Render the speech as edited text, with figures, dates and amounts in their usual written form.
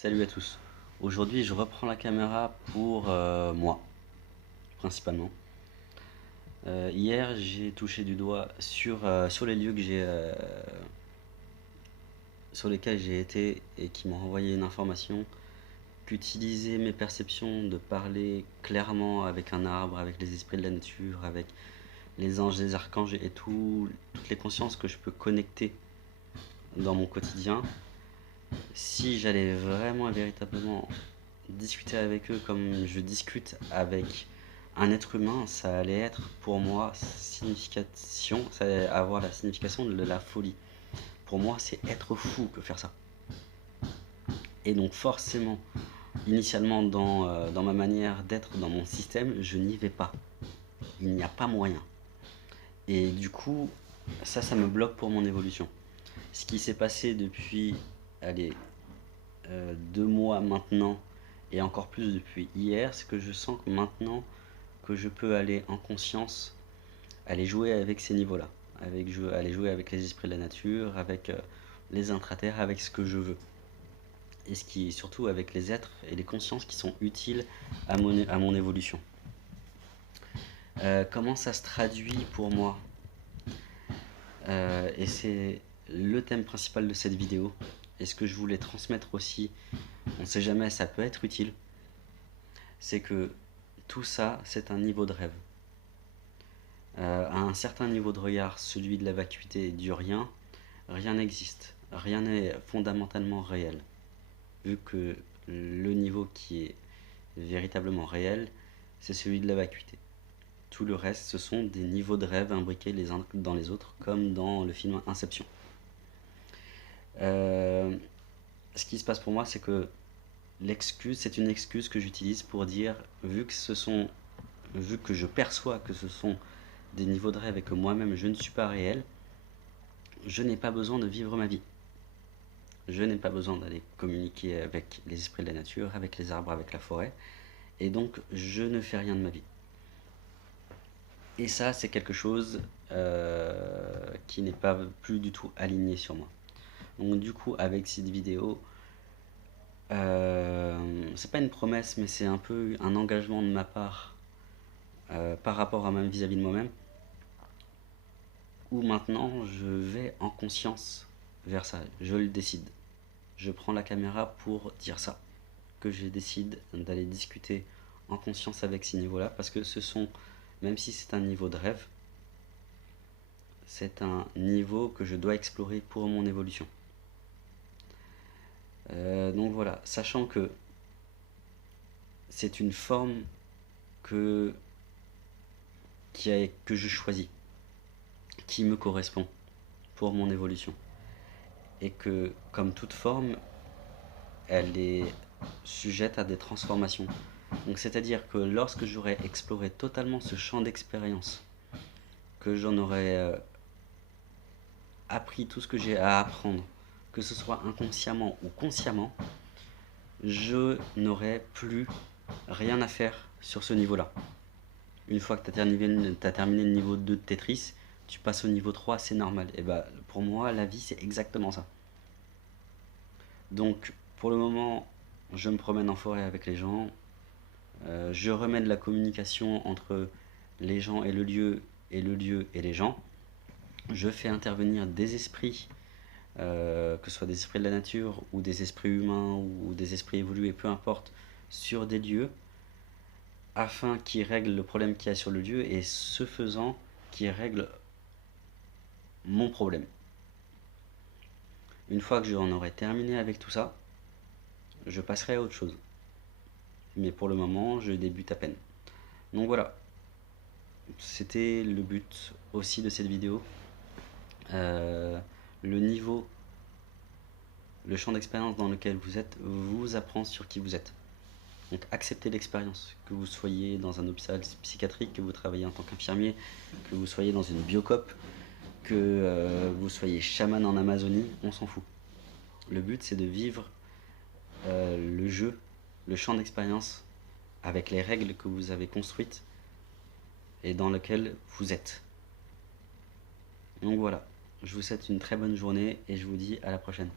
Salut à tous. Aujourd'hui, je reprends la caméra pour moi, principalement. Hier, j'ai touché du doigt sur les lieux sur lesquels j'ai été et qui m'ont envoyé une information, qu'utiliser mes perceptions de parler clairement avec un arbre, avec les esprits de la nature, avec les anges, les archanges et toutes les consciences que je peux connecter dans mon quotidien. Si j'allais vraiment et véritablement discuter avec eux comme je discute avec un être humain, ça allait être pour moi signification, ça allait avoir la signification de la folie. Pour moi, c'est être fou que faire ça. Et donc forcément, initialement dans ma manière d'être, dans mon système, je n'y vais pas. Il n'y a pas moyen. Et du coup, ça me bloque pour mon évolution. Ce qui s'est passé depuis, allez, 2 mois maintenant, et encore plus depuis hier, c'est que je sens que maintenant que je peux aller en conscience, aller jouer avec ces niveaux-là, aller jouer avec les esprits de la nature, avec les intraterres, avec ce que je veux. Et ce qui est surtout avec les êtres et les consciences qui sont utiles à mon évolution. Comment ça se traduit pour moi Et c'est le thème principal de cette vidéo. Et ce que je voulais transmettre aussi, on ne sait jamais, ça peut être utile. C'est que tout ça, c'est un niveau de rêve. À un certain niveau de regard, celui de la vacuité du rien, rien n'existe. Rien n'est fondamentalement réel. Vu que le niveau qui est véritablement réel, c'est celui de la vacuité. Tout le reste, ce sont des niveaux de rêve imbriqués les uns dans les autres, comme dans le film Inception. Ce qui se passe pour moi, c'est que l'excuse, c'est une excuse que j'utilise pour dire, vu que je perçois que ce sont des niveaux de rêve et que moi-même je ne suis pas réel, je n'ai pas besoin de vivre ma vie. Je n'ai pas besoin d'aller communiquer avec les esprits de la nature, avec les arbres, avec la forêt. Et donc, je ne fais rien de ma vie. Et ça, c'est quelque chose qui n'est pas plus du tout aligné sur moi. Donc, du coup, avec cette vidéo, c'est pas une promesse, mais c'est un peu un engagement de ma part par rapport à même vis-à-vis de moi-même, où maintenant, je vais en conscience vers ça. Je le décide. Je prends la caméra pour dire ça, que je décide d'aller discuter en conscience avec ces niveaux-là, parce que même si c'est un niveau de rêve, c'est un niveau que je dois explorer pour mon évolution. Donc voilà, sachant que c'est une forme que je choisis, qui me correspond pour mon évolution. Et que, comme toute forme, elle est sujette à des transformations. Donc c'est-à-dire que lorsque j'aurai exploré totalement ce champ d'expérience, que j'en aurai appris tout ce que j'ai à apprendre, que ce soit inconsciemment ou consciemment, je n'aurai plus rien à faire sur ce niveau-là. Une fois que tu as terminé le niveau 2 de Tetris, tu passes au niveau 3, c'est normal. Et bah pour moi, la vie, c'est exactement ça. Donc pour le moment, je me promène en forêt avec les gens, je remets de la communication entre les gens et le lieu et les gens. Je fais intervenir des esprits, que ce soit des esprits de la nature ou des esprits humains ou des esprits évolués, peu importe, sur des lieux, afin qu'ils règlent le problème qu'il y a sur le lieu et ce faisant, qu'ils règlent mon problème. Une fois que j'en aurai terminé avec tout ça, je passerai à autre chose. Mais pour le moment, je débute à peine. Donc voilà, c'était le but aussi de cette vidéo. Le niveau, le champ d'expérience dans lequel vous êtes vous apprend sur qui vous êtes. Donc acceptez l'expérience, que vous soyez dans un hôpital psychiatrique, que vous travaillez en tant qu'infirmier, que vous soyez dans une biocoop, que vous soyez chaman en Amazonie, on s'en fout. Le but, c'est de vivre le jeu, le champ d'expérience avec les règles que vous avez construites et dans lequel vous êtes. Donc voilà, je vous souhaite une très bonne journée et je vous dis à la prochaine.